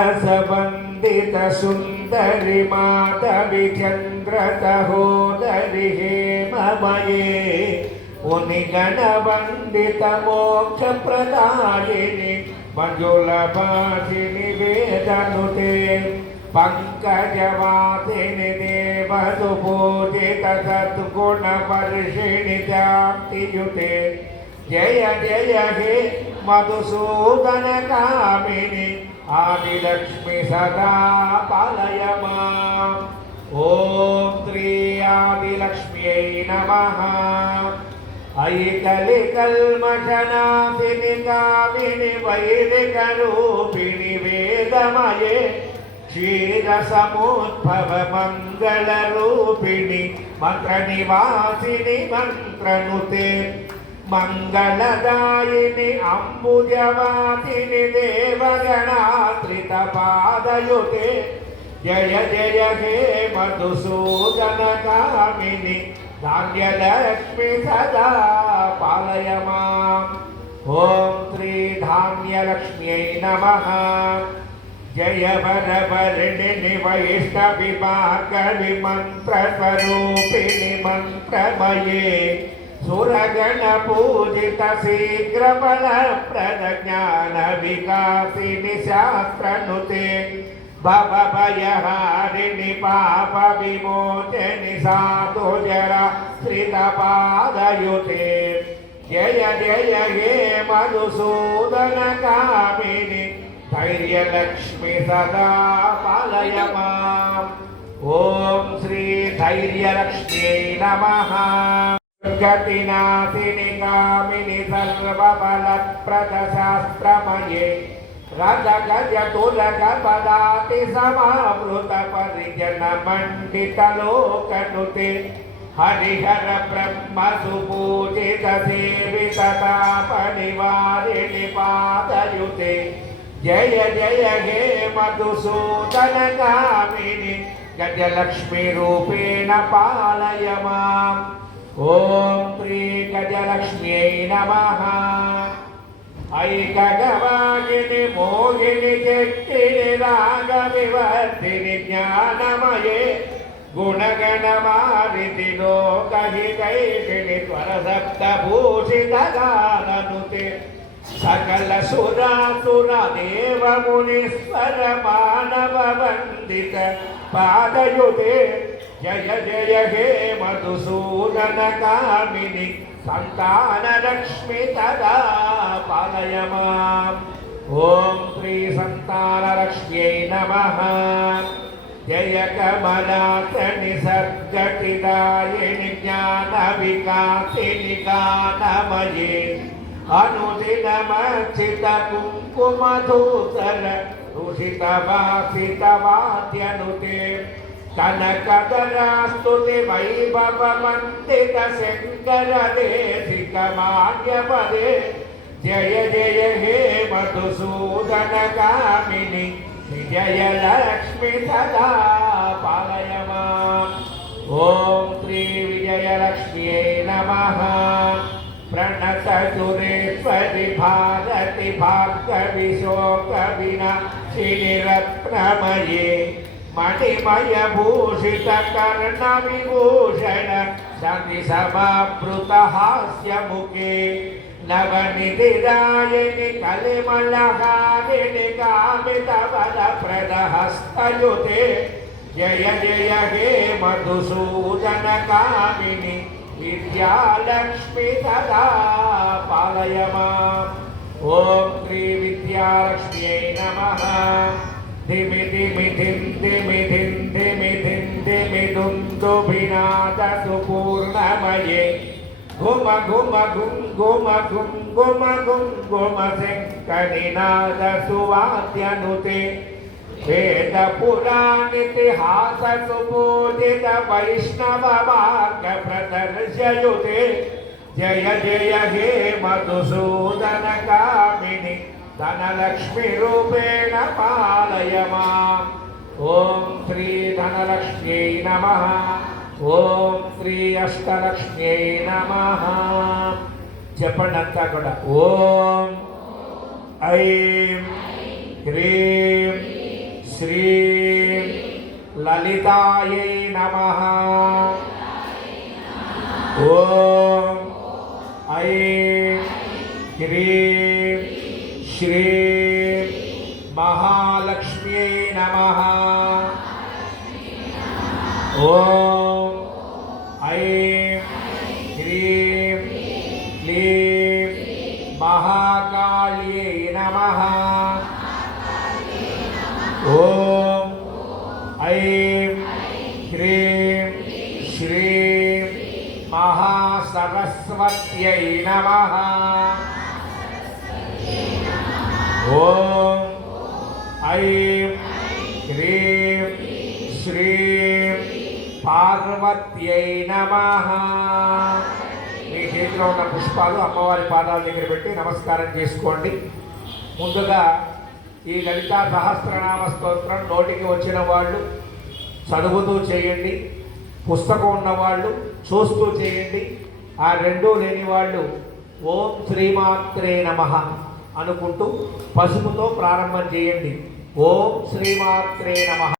रसवन्दित सुन्दरि माधवि चन्द्र सहोदरि हेममये मुनिगणवन्दित मोक्षप्रदायिनि मञ्जुलभासिनि वेदनुते पंकजवासिनि देवसुपूजित सद्गुणवर्षिणि जातियुते जय जय हे मधुसूदन कामिनि आदिलक्ष्मी सदा पालय माम्। ओम श्री आदिलक्ष्म्यै नमः। ऐकलिकल्मषनाशिनि कामिनि वैदिकरूपिणि वेदमये क्षीरसमुद्भव मङ्गलरूपिणि मन्त्रनिवासिनि मन्त्रनुते मंगलदायिनि अम्बुजवासिनि देवगणाश्रितपादयुते जय जय हे मधुसूदन कामिनि धान्यलक्ष्मी सदा पालय माम्। ओम श्री धान्यलक्ष्म्यै नमः। जय वरवर्णिनि वैष्णविभागवि मन्त्रस्वरूपिणि मन्त्रमये सुरगण पूजित शीघ्रफलप्रद ज्ञान विकासिनि शास्त्रनुते भवभयहारिणि पाप विमोचनि साधुजरा श्रितपादयुते जय जय हे मधुसूदन कामिनि धैर्यलक्ष्मी सदा पालय माम्। ओम श्री धैर्यलक्ष्म्यै नमः। गतिनाशिनि कामिनि सर्वबलप्रद शास्त्रमये रजगजतुलग पदाति समावृत परिजन मंडित लोकनुते हरिहर ब्रह्म सुपूजित सेवित ताप निवारिणि पादयुते जय जय हे मधुसूदन कामिनि गजलक्ष्मी रूपेण पालय माम्। ओम श्री गजलक्ष्म्यै नमः। ऐकगवागिनि मोहिनि चक्रिणि रागविवर्धिनि ज्ञानमये गुणगणमालिनि लोकहितैषिणि त्वरसप्तभूषित गाननुते सकल सुरासुर देव मुनीश्वर मानव वन्दित पादयुते जय जय हे मधुसूदन कामिनि संतान लक्ष्मी सदा पालय माम्। ओम श्री संतान लक्ष्म्यै नमः। जय कमलासनि सर्गटिदायिनि ज्ञान विकासिनि गानमये अनुदिनमर्चित कुङ्कुमधूसर दूषित वासित वाद्यनुते कनकदरास्तुति वैभव वन्दित शङ्कर देशिक मान्यपदे जय जय हे मधुसूदन कामिनि विजय लक्ष्मी सदा पालय माम्। ओम श्री विजयलक्ष्म्यै नमः। प्रणत सुरेश्वरि भारति भाग्यवि शोक विनाशिनि रत्नमये मणिमय भूषित कर्ण विभूषण सति समावृत हास्य मुखे नवनिधिदायिनि कलिमलहारिणि कामित वरप्रद हस्तयुते जय जय हे मधुसूदन कामिनि विद्यालक्ष्मी सदा पालय माम्। ओम श्री विद्यालक्ष्म्यै नमः। धिमि धिमि धिं धिमि धिं धिमि धिं धिमि दुन्दुभिनाद सुपूर्णमये घुम घुम घुं घुम घुं घुम घुं घुम शङ्खनिनाद सुवाद्यनुते वेद पुराणितिहास सुपूजित वैष्णव मार्ग प्रदर्शयुते जय जय हे मधुसूदन कामिनि धनलक्ष्मी रूपेण पालय माम्। ओम श्री धनलक्ष्म्यै नमः। ओम श्री अष्टलक्ष्म्यै नमः। చెప్పండంతా కూడా ఓం ఐం హ్రీం శ్రీ లలితాయై నమః. ఓం ఐం హ్రీం శ్రీం మహాలక్ష్మ్యై నమః. ఓం ఐం హ్రీం క్లీం మహాకాళ్యై నమః. ఓం ఐం హ్రీం శ్రీం మహాసరస్వత్యై నమః. ఓం ఐం హ్రీం శ్రీం పార్వత్యై నమః. మీ చేతిలో ఉన్న పుష్పాలు అమ్మవారి పాదాల దగ్గర పెట్టి నమస్కారం చేసుకోండి. ముందుగా ఈ లలితా సహస్రనామ స్తోత్రం నోటికి వచ్చిన వాళ్ళు చదువుతూ చేయండి, పుస్తకం ఉన్నవాళ్ళు చూస్తూ చేయండి. ఆ రెండూ లేని వాళ్ళు ఓం శ్రీమాత్రే నమః అనుకుంటూ పసుపుతో ప్రారంభం చేయండి. ఓం శ్రీమాత్రే నమః.